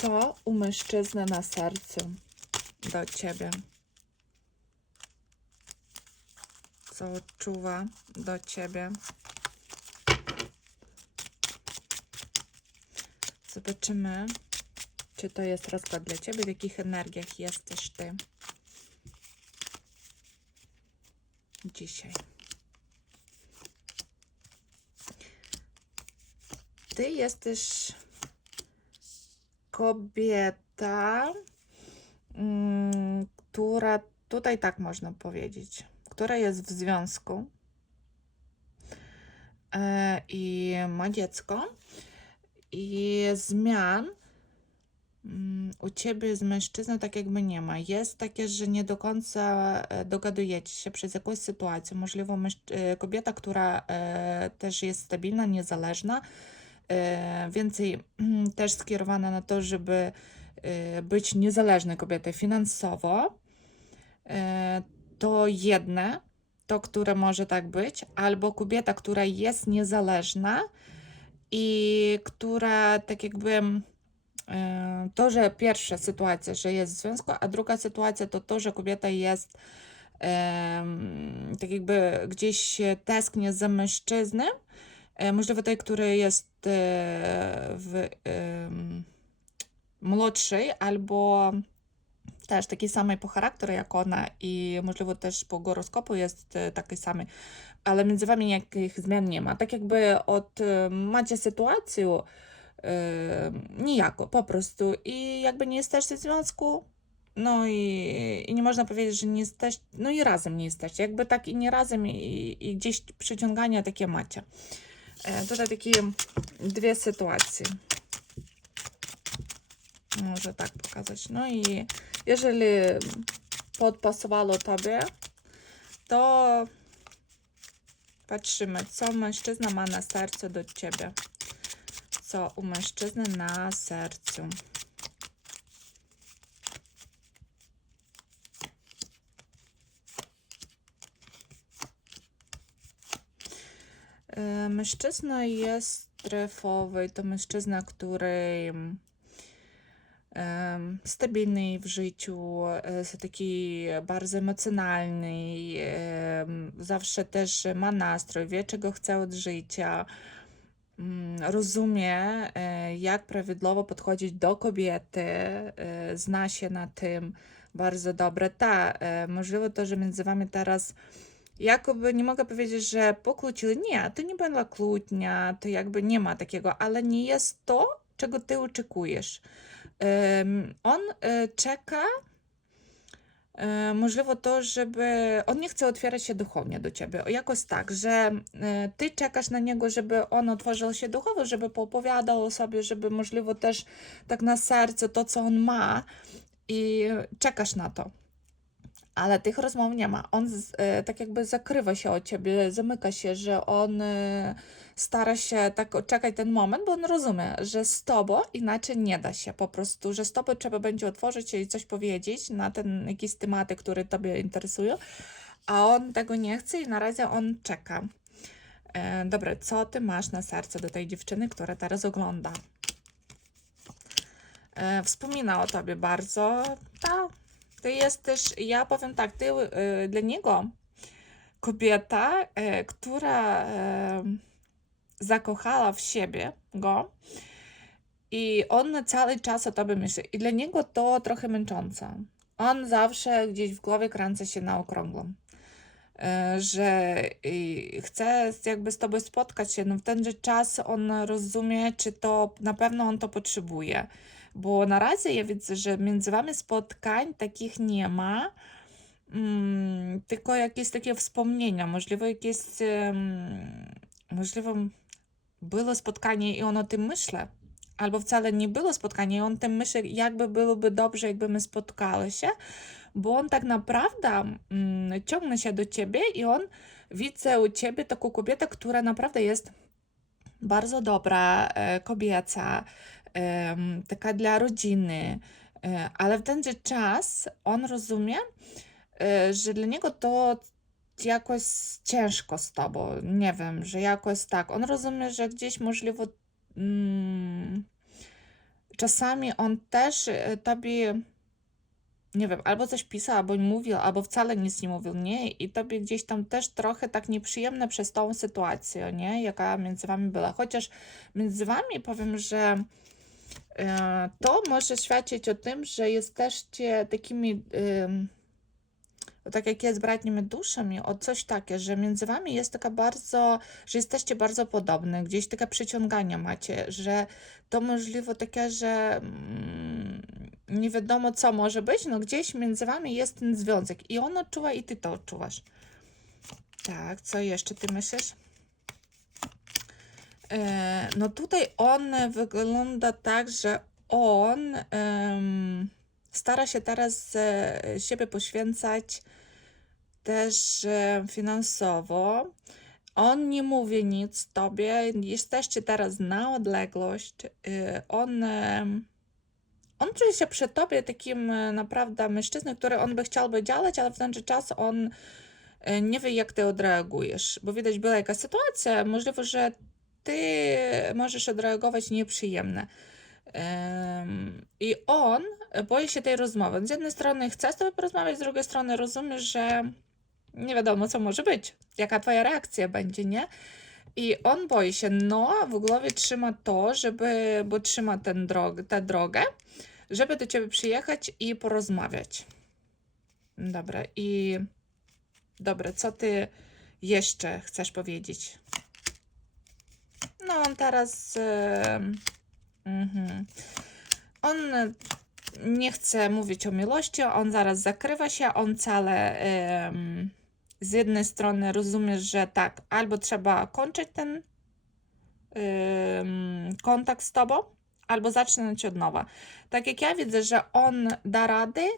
Co u mężczyzny na sercu do ciebie? Co odczuwa do ciebie? Zobaczymy, czy to jest rozkład dla ciebie, w jakich energiach jesteś ty dzisiaj. Ty jesteś kobieta, mm, która tutaj tak można powiedzieć, która jest w związku e, i ma dziecko i zmian mm, u ciebie z mężczyzną tak jakby nie ma. Jest takie, że nie do końca e, dogadujecie się przez jakąś sytuację. Możliwe kobieta, która e, też jest stabilna, niezależna, więcej mm, też skierowana na to, żeby e, być niezależną kobietą finansowo, e, to jedne, to, które może tak być, albo kobieta, która jest niezależna i która tak jakby e, to, że pierwsza sytuacja, że jest w związku, a druga sytuacja to to, że kobieta jest tak jakby gdzieś tęsknię za mężczyzną, e, możliwe tej, który jest e, w młodszej albo też takiej samej po charakterze jak ona i możliwe też po goroskopu jest e, taki samий, ale między wami jakich zmian nie ma. Tak jakby od e, macie sytuację e, nijako po prostu i jakby nie jesteście w związku, no i, i nie można powiedzieć, że nie jesteście, no i razem nie jesteście, jakby tak i nie razem i, i gdzieś przyciągania takie macie. E, tutaj takie dwie sytuacje. Może tak pokazać. No i jeżeli podpasowało tobie, to patrzymy, co mężczyzna ma na sercu do ciebie. Co u mężczyzny na sercu. Mężczyzna jest strefowy, to mężczyzna, który stabilny w życiu, taki bardzo emocjonalny, em, zawsze też ma nastrój, wie czego chce od życia, mm, rozumie e, jak prawidłowo podchodzić do kobiety, e, zna się na tym bardzo dobrze. Ta, e, możliwe to, że między wami teraz Jakoby nie mogę powiedzieć, że pokłócili. Nie, to nie była kłótnia, to jakby nie ma takiego, ale nie jest to, czego ty oczekujesz. Em, on e, czeka, e, możliwe to, żeby. On nie chce otwierać się duchownie do ciebie. Jakoś tak, że e, ty czekasz na niego, żeby on otworzył się duchowo, żeby poopowiadał o sobie, żeby możliwe też tak na sercu to, co on ma, i czekasz na to ale tych rozmów nie ma. On z, e, tak jakby zakrywa się od ciebie, zamyka się, że on e, stara się tak czekać ten moment, bo on rozumie, że z tobą inaczej nie da się po prostu, że z tobą trzeba będzie otworzyć się i coś powiedzieć na ten jakieś tematy, które tobie interesują, a on tego nie chce i na razie on czeka. E, dobra, co ty masz na sercu do tej dziewczyny, która teraz ogląda? E, wspomina o tobie bardzo. Ta, ty jesteś, ja powiem tak, ty y, dla niego kobieta, y, która y, zakochała w siebie go i on cały czas o tobie myśli. I dla niego to trochę męczące. On zawsze gdzieś w głowie kręci się na okrągło. Y, że chce jakby z tobą spotkać się, no w ten czas on rozumie, czy to na pewno on to potrzebuje. Bo na razie ja widzę, że między wami spotkań takich nie ma, mm, tylko jakieś takie wspomnienia, możliwe jakieś, możliwe było spotkanie i on o tym albo wcale nie było spotkania i on tym myśli, jakby byłoby dobrze, jakby my spotkali się, bo on tak naprawdę mm, ciągnie się do ciebie i on widzi u ciebie taką kobietę, która naprawdę jest bardzo dobra, e, kobieca, taka dla rodziny, e, ale w ten czas on rozumie, e, że dla niego to jakoś ciężko z tobą, nie wiem, że jakoś tak. On rozumie, że gdzieś możliwe mm, czasami on też e, tobie, nie wiem, albo coś pisał, albo nie mówił, albo wcale nic nie mówił, nie? I tobie gdzieś tam też trochę tak nieprzyjemne przez tą sytuację, nie? Jaka między wami była. Chociaż między wami powiem, że to może świadczyć o tym, że jesteście takimi, tak jak jest bratnimi duszami, o coś takie, że między wami jest taka bardzo, że jesteście bardzo podobne, gdzieś takie przyciąganie macie, że to możliwe takie, że mm, nie wiadomo co może być, no gdzieś między wami jest ten związek i on odczuwa i ty to odczuwasz. Tak, co jeszcze ty myślisz? E, No tutaj on wygląda tak, że on stara się teraz e, siebie poświęcać też e, finansowo. On nie mówi nic tobie, jesteście teraz na odległość. On, on czuje się przy tobie takim naprawdę mężczyzną, który on by chciałby działać, ale w ten czas on nie wie, jak ty odreagujesz, bo widać była jakaś sytuacja, możliwe, że ty możesz odreagować nieprzyjemne. Em, I on boi się tej rozmowy. Z jednej strony chce z tobą porozmawiać, z drugiej strony rozumie, że nie wiadomo, co może być, jaka twoja reakcja będzie, nie? I on boi się, no, w głowie trzyma to, żeby, bo trzyma ten drog, tę drogę, żeby do ciebie przyjechać i porozmawiać. Dobra, i dobra, co ty jeszcze chcesz powiedzieć? No, on teraz. em, mhm. On nie chce mówić o miłości, on zaraz zakrywa się, on wcale em, z jednej strony rozumie, że tak, albo trzeba kończyć ten em, kontakt z tobą, albo zaczynać od nowa. Tak jak ja widzę, że on da rady,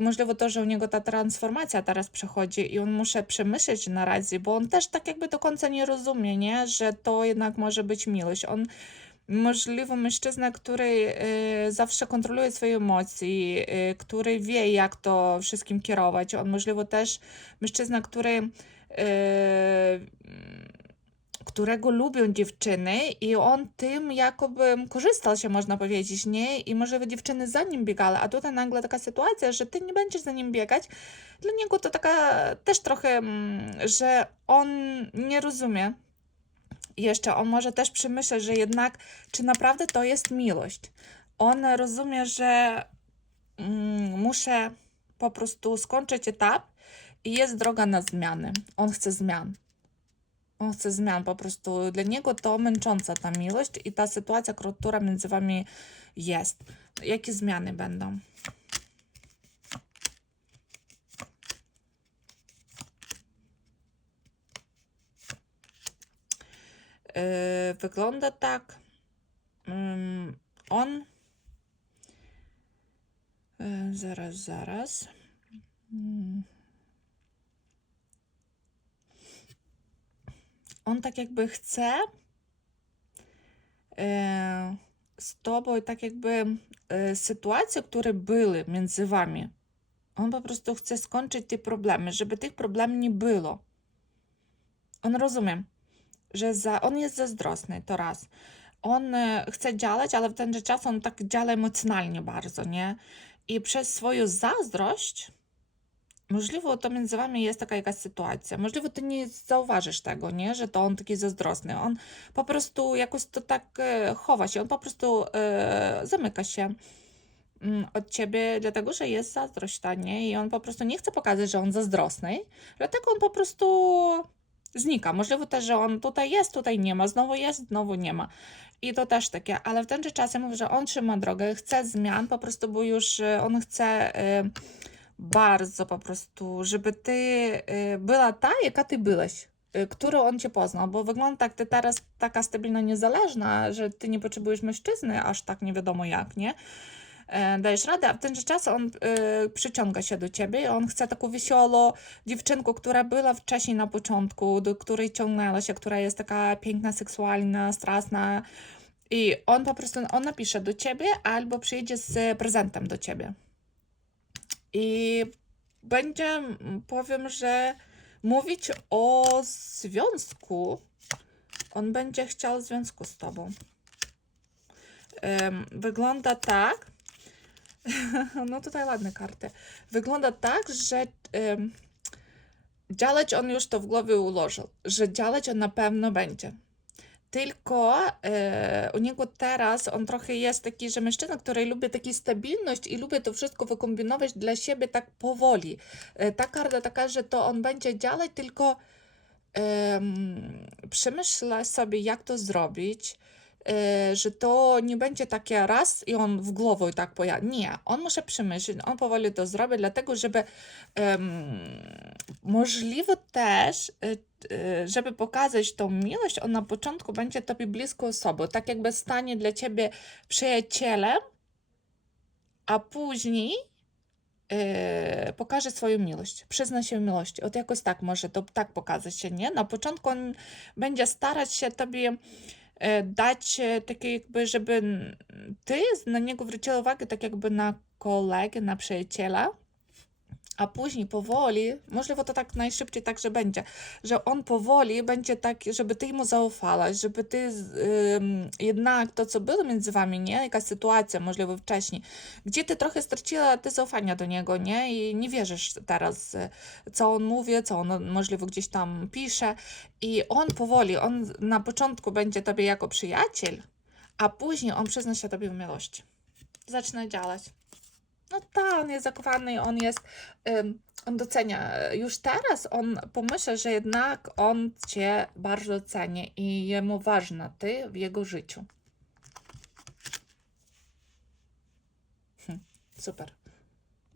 możliwe to, że u niego ta transformacja teraz przechodzi i on muszę przemyśleć na razie, bo on też tak jakby do końca nie rozumie, nie? że to jednak może być miłość. On możliwy mężczyzna, który y, zawsze kontroluje swoje emocje, y, który wie, jak to wszystkim kierować. On możliwy też mężczyzna, który y, którego lubią dziewczyny i on tym jakoby korzystał się, można powiedzieć, nie? I może dziewczyny za nim biegały, a tutaj nagle taka sytuacja, że ty nie będziesz za nim biegać. Dla niego to taka też trochę, mm, że on nie rozumie. Jeszcze on może też przemyśleć, że jednak, czy naprawdę to jest miłość. On rozumie, że mm, muszę po prostu skończyć etap i jest droga na zmiany. On chce zmian. Chce zmian, po prostu dla niego to męcząca ta miłość i ta sytuacja, która między wami jest. Jakie zmiany będą? Yy, wygląda tak. Ym, on. Yy, zaraz, zaraz. On tak jakby chce e, z tobą, tak jakby e, sytuacje, które były między wami, on po prostu chce skończyć te problemy, żeby tych problemów nie było. On rozumie, że za, on jest zazdrosny, to raz. On e, chce działać, ale w ten czas on tak działa emocjonalnie bardzo, nie? I przez swoją zazdrość Możliwe to między wami jest taka jakaś sytuacja. Możliwe ty nie zauważysz tego, nie? Że to on taki zazdrosny. On po prostu jakoś to tak e, chowa się. On po prostu e, zamyka się mm, od ciebie, dlatego że jest zazdrość ta, nie? I on po prostu nie chce pokazać, że on zazdrosny. Dlatego on po prostu znika. Możliwe też, że on tutaj jest, tutaj nie ma. Znowu jest, znowu nie ma. I to też takie, ale w ten czas ja mówię, że on trzyma drogę, chce zmian, po prostu, bo już e, on chce... bardzo po prostu, żeby ty y, była ta, jaka ty byłeś, y, którą on cię poznał, bo wygląda tak, ty teraz taka stabilna, niezależna, że ty nie potrzebujesz mężczyzny, aż tak nie wiadomo jak, nie? E, dajesz radę, a w ten czas on y, przyciąga się do ciebie, on chce taką wesołą dziewczynkę, która była wcześniej na początku, do której ciągnęła się, która jest taka piękna, seksualna, strasna i on po prostu, on napisze do ciebie albo przyjedzie z prezentem do ciebie. I będzie, powiem, że mówić o związku. On będzie chciał związku z tobą. wygląda tak. No tutaj ładne karty. Wygląda tak, że działać on już to w głowie ułożył, że działać on na pewno będzie. Tylko e, u niego teraz on trochę jest taki, że mężczyzna, który lubi taką stabilność i lubi to wszystko wykombinować dla siebie tak powoli. E, ta karta taka, że to on będzie działać, tylko em, przemyśla sobie, jak to zrobić, e, że to nie będzie takie raz i on w głowę tak pojawi. Nie, on musi przemyśleć, on powoli to zrobi, dlatego żeby możliwe też, e, e, żeby pokazać tą miłość, on na początku będzie tobie blisko osobą, tak jakby stanie dla ciebie przyjacielem, a później e, pokaże swoją miłość, przyzna się miłości. Od jakoś tak może to tak pokazać się, nie? Na początku on będzie starać się tobie dać e, takie jakby, żeby ty na niego zwróciła uwagę tak jakby na kolegę, na przyjaciela, a później powoli, możliwe to tak najszybciej tak, że będzie, że on powoli będzie tak, żeby ty mu zaufałaś, żeby ty ym, jednak to, co było między wami, nie, jakaś sytuacja, możliwe wcześniej, gdzie ty trochę straciła te zaufania do niego, nie, i nie wierzysz teraz, y, co on mówi, co on możliwe gdzieś tam pisze i on powoli, on na początku będzie tobie jako przyjaciel, a później on przyzna się tobie w miłości. Zaczyna działać. No tak, on jest zakochany, on jest, on docenia. Już teraz on pomyśla, że jednak on cię bardzo ceni i jemu ważna ty w jego życiu. Hm, super.